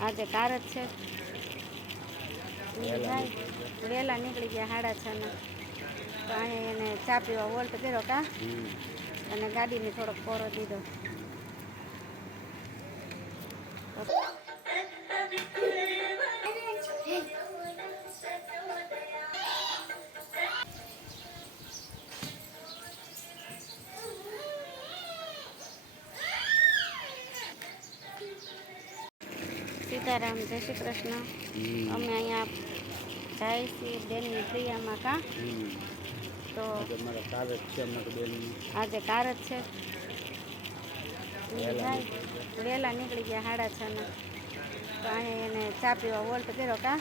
આજે કાર જ છે. વહેલા નીકળી ગયા. સાડા છ ના. તો અહીંયા એને ચા પીવા વોલ્ટ કર્યો કા? અને ગાડીને થોડોક કોરો દીધો. સીતારામ જય શ્રી કૃષ્ણ. અમે અહીંયા જાય છીએ બેનની પ્રિયામાં કા? તો આજે કાર જ છે વહેલા નીકળી ગયા સાડા છ ના. તો અહીંયા એને ચા પીવા વોલ્ટ કર્યો કા?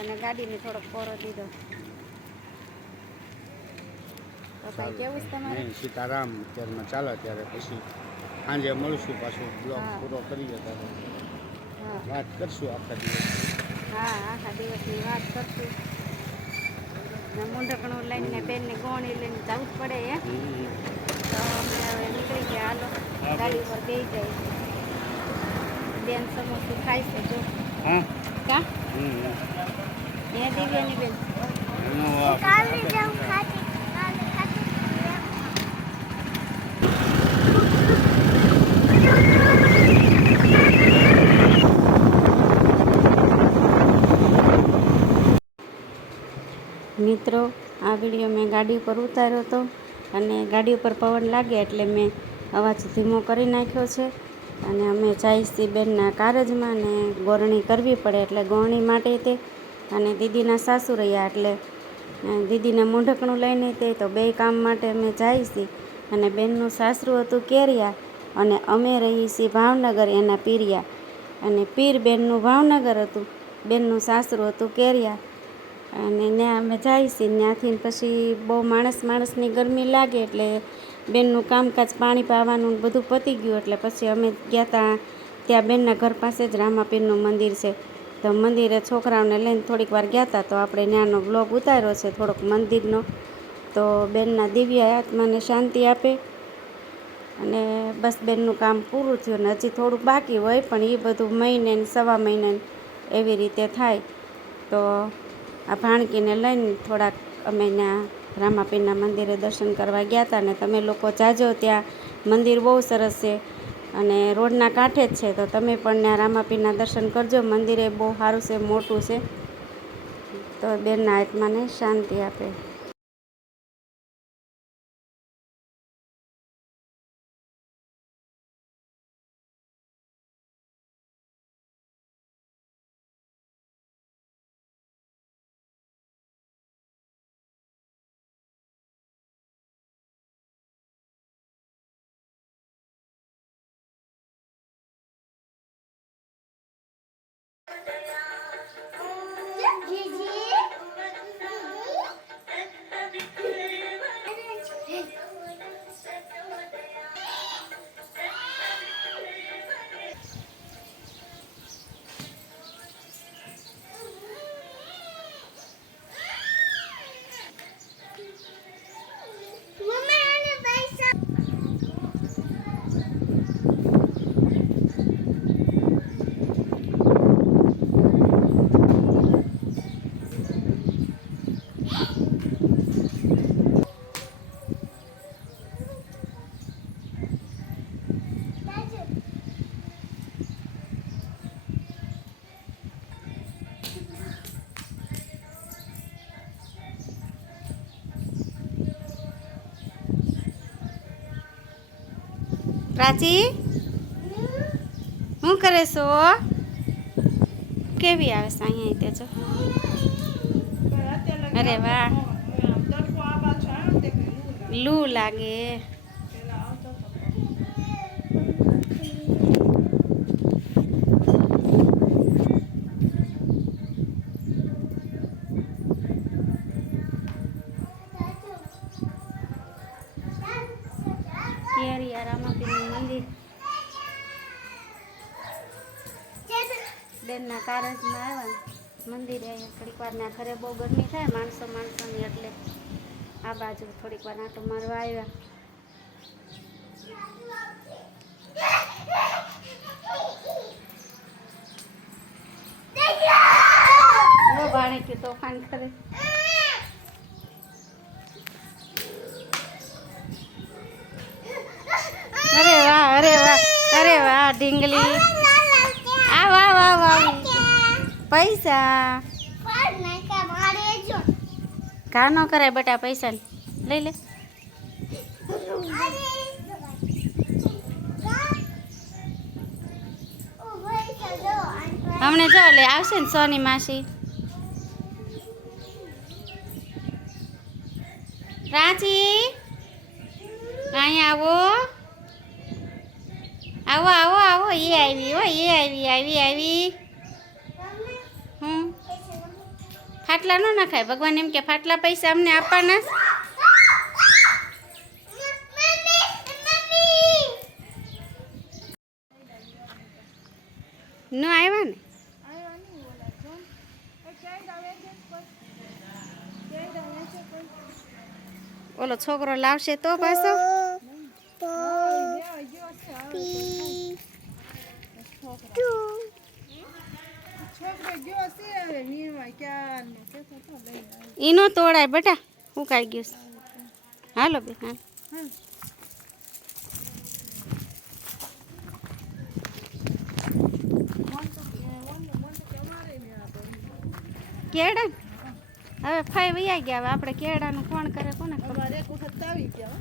અને ગાડીને થોડોક કોરો દીધો. તો ભાઈ કેવું છે તમારે? સીતારામ અત્યારમાં ચાલે ત્યારે પછી સાંજે મળશું પાછું બ્લોક. પૂરો કરીએ ત્યારે. વાત કરશું આખા દિવસ. હા આખા દિવસની વાત કરશું. ને મુંડકણું લઈને બેનને ગોણી લઈને જવું જ પડે હે? તો અમે હવે નીકળી ગયા હાલો. ગાડી પર બેસી જાય. બેન સમોસું ખાય છે જો. હા. કા? હે દિવ્યાની બેન. કાલે જાઉં ખાતી કાલે ખાતી મિત્રો, આ વીડિયો મેં ગાડી ઉપર ઉતાર્યો હતો અને ગાડી ઉપર પવન લાગે એટલે મેં અવાજ ધીમો કરી નાખ્યો છે. અને અમે જાઈસી બેનના કારજમાં ને ગોરણી કરવી પડે એટલે ગોરણી માટે તે અને દીદીના સાસુ રહ્યા એટલે દીદીને મૂંઢકણું લઈને તે તો બે કામ માટે અમે જાઈસી અને બેનનું સાસરું હતું કેરિયા અને અમે રહી છીએ ભાવનગર એના પીરિયા. અને પીર બેનનું ભાવનગર હતું, બેનનું સાસરું હતું કેરિયા. અને ત્યાં અમે જાય છીએ. ત્યાંથી પછી બહુ માણસ માણસની ગરમી લાગે એટલે બેનનું કામકાજ પાણી પાવાનું બધું પતી ગયું એટલે પછી અમે ગયા તા ત્યાં બેનના ઘર પાસે જ રામાપીરનું મંદિર છે. તો મંદિરે છોકરાઓને લઈને થોડીક વાર ગયા હતા તો આપણે ત્યાંનો બ્લોગ ઉતાર્યો છે થોડોક મંદિરનો. તો બેનના દિવ્ય આત્માને શાંતિ આપે અને બસ બેનનું કામ પૂરું થયું ને હજી થોડુંક બાકી હોય પણ એ બધું મહિને સવા મહિને એવી રીતે થાય. તો આ ભાણકીને લઈને થોડાક અમે ત્યાં રામાપીરના મંદિરે દર્શન કરવા ગયા હતા ને તમે લોકો જાજો, ત્યાં મંદિર બહુ સરસ છે અને રોડના કાંઠે જ છે, તો તમે પણ ત્યાં રામાપીરના દર્શન કરજો. મંદિરે બહુ સારું છે, મોટું છે. તો બેનના આત્માને શાંતિ આપે. મમ્મી પ્રાચી? શું કરે છો? કેવી આવે છે અહીંયા તે જો? અરે વાહ. લૂ લાગે. બેનના કારજમાં આવ્યા મંદિરે અહીંયા થોડીક વારના ઘરે બહુ ગરમી થાય માણસો માણસોની એટલે આ બાજુ થોડીક વાર આંટો મારવા આવ્યા. ભાણે કે તોફાન ખરે પૈસા? ઘા ન કરાય બટા પૈસા લઈ લે. હમણે જો લે આવશે ને સોની માસી. રાંચી અહીંયા આવો. આવો આવો આવો એ આવી હો એ આવી આવી આવી. ફાટલા ન નખાય ભગવાન એમ કે ફાટલા પૈસા અમને આપવાના. ન આવ્યા ને ઓલો છોકરો લાવશે તો પાછો ઈનો તોડાય બેટા હું કાઈ ગયું. હાલો બે હાલ. કેળા? હવે ફાઈ વૈયા ગયા આપણે કેળાનું કોણ કરે કોને ખબર? અમારે એક વખત આવી ગયા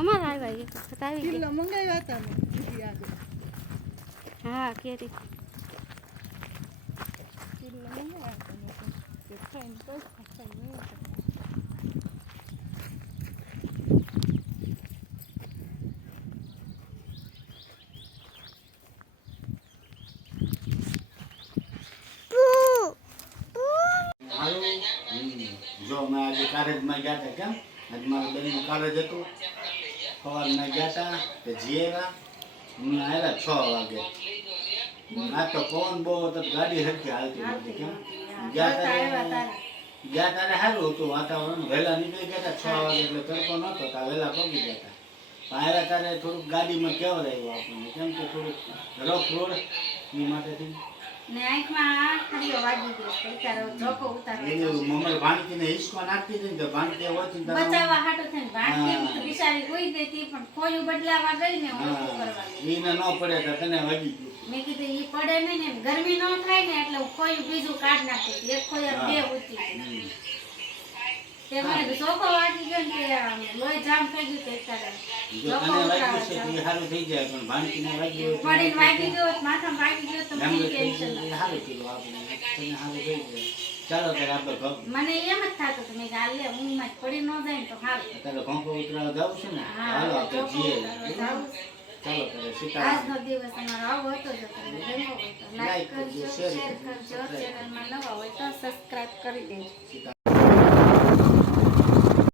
અમારે આવ્યા એક વખત આવી ગયા. મંગાવ્યા હતા હા કેરી કિલ્લો મંગાવ્યા હતા મેં તો. તે ખાઈને પૈસા ખાઈને વયા ગયા. હાલો હમ. અમે આજે કારેજમાં ગયા હતા કેમ આજે મારા બેનનું કારેજ હતું. સવારના ગયા હતા તે જીએરા અમને આવ્યા છ વાગે. આ તો પવન બહુ તો ગાડી હરખી હાલતી નથી કેમ? ગયા તારે ગયા તારે સારું હતું. વાતાવરણ વહેલા નીકળી ગયા હતા. છ વાગે એટલે તડકો નહોતો ત્યાં વહેલા પગી ગયા હતા. આવ્યા તારે થોડુંક ગાડીમાં કેવર આવ્યું આપણને. કેમ કે થોડુંક રફ રોડ એ માટેથી. ને આંખમાં ખરીઓ વાગી ગયો બેચારો જોકો ઉતારવા મમ્મી ભાણકીને હિંચકો નાખતી હતી ને તો ભાણકી ઓછી તરફ- બચાવવા હાટો થઈને ભાગતી બિચારી કોઈ દેતી પણ ખોયું બદલાવા ગઈ ને ઓછું કરવા એને ન પડે તો તને વાગી મેં કીધું ઈ પડે નહીં ને ગરમી ન થાય ને એટલે ખોયું બીજું કાઢ નાખે એક ખોયા બે હમ. તે મને ચોખ્ખો વાગી ગયો ને તે લોહી જામ થઈ ગયું તે તારે જો તને વાગ્યું છે તો જાવ. થઈ જાય પણ ભાણકીને વાગ્યું હોય પડીને વાગી ગયો માથામાં વાગી ગયો તો મને એમ ટેન્શન એ સારું આપણે તને સારું થઈ જાય. ચાલો ત્યારે આપણે ઘ- મને એમ જ થતું મેં કે હાલ લે ઊંઘમાં જ પડી ન જાય ને તો ઉતરાવા જવું છે ને? હા, હાલો આપણે. ચાલો ત્યારે સીતારામ. આજનો દિવસ અમારો આવો હતો જો તમને ગમ્યો હોય તો લાઈક કરજો, કરજો શેર કરજો, કરજો ચેનલમાં નવા હોય તો સબસ્ક્રાઇબ કરી દેજો.